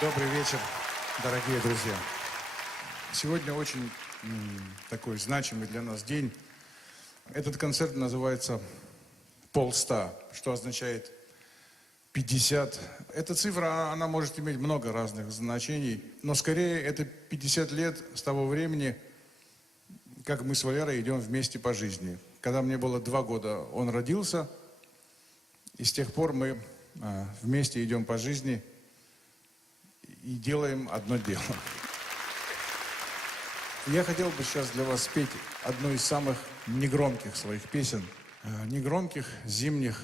Добрый вечер, дорогие друзья. Сегодня очень такой значимый для нас день. Этот концерт называется «Полста», что означает 50. Эта цифра, она может иметь много разных значений, но скорее это 50 лет с того времени, как мы с Валерой идем вместе по жизни. Когда мне было 2 года, он родился, и с тех пор мы вместе идем по жизни и делаем одно дело. Я хотел бы сейчас для вас спеть одну из самых негромких своих песен, негромких зимних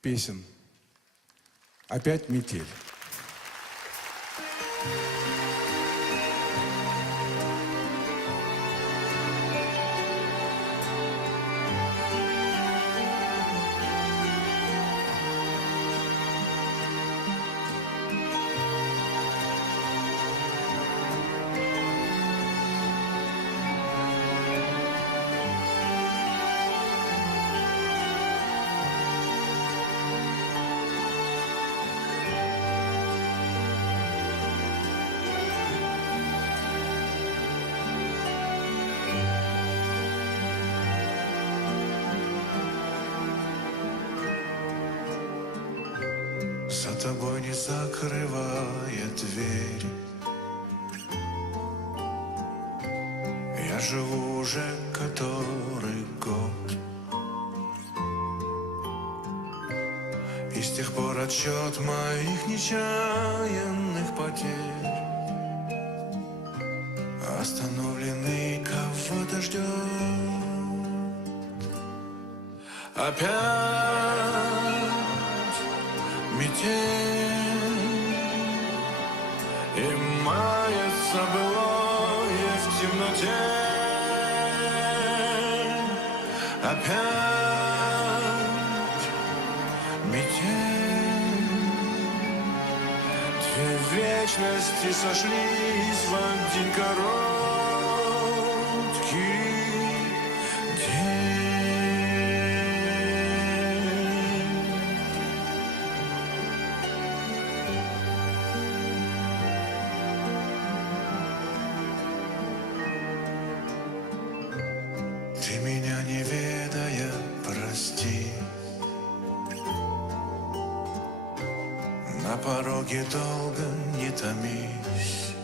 песен. «Опять метель». За тобой не закрывает дверь. Я живу уже который год, и с тех пор отсчет моих нечаянных потерь остановленный кого-то ждет. Опять метель, и мается былое в темноте. Опять метель, две вечности сошлись в один короткий день. Ты меня не ведая, прости. На пороге долго не томись,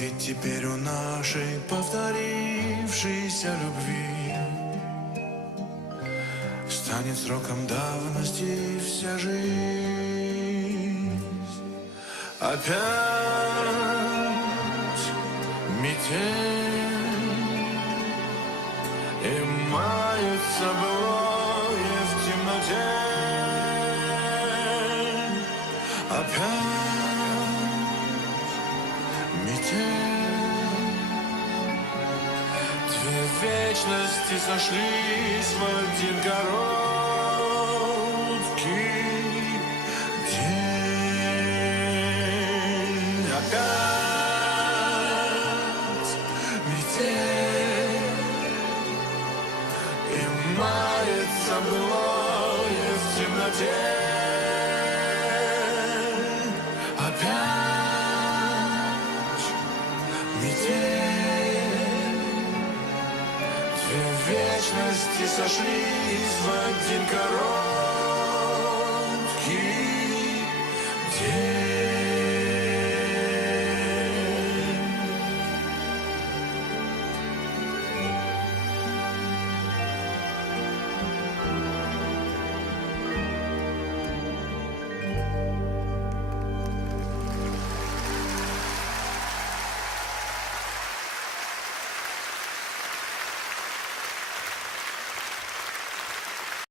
ведь теперь у нашей повторившейся любви станет сроком давности вся жизнь. Опять метель, и мается былое в темноте. Опять метель, две вечности сошлись в один короткий день. Опять метель, и мается былое в темноте. Опять метель, две вечности сошлись в один короткий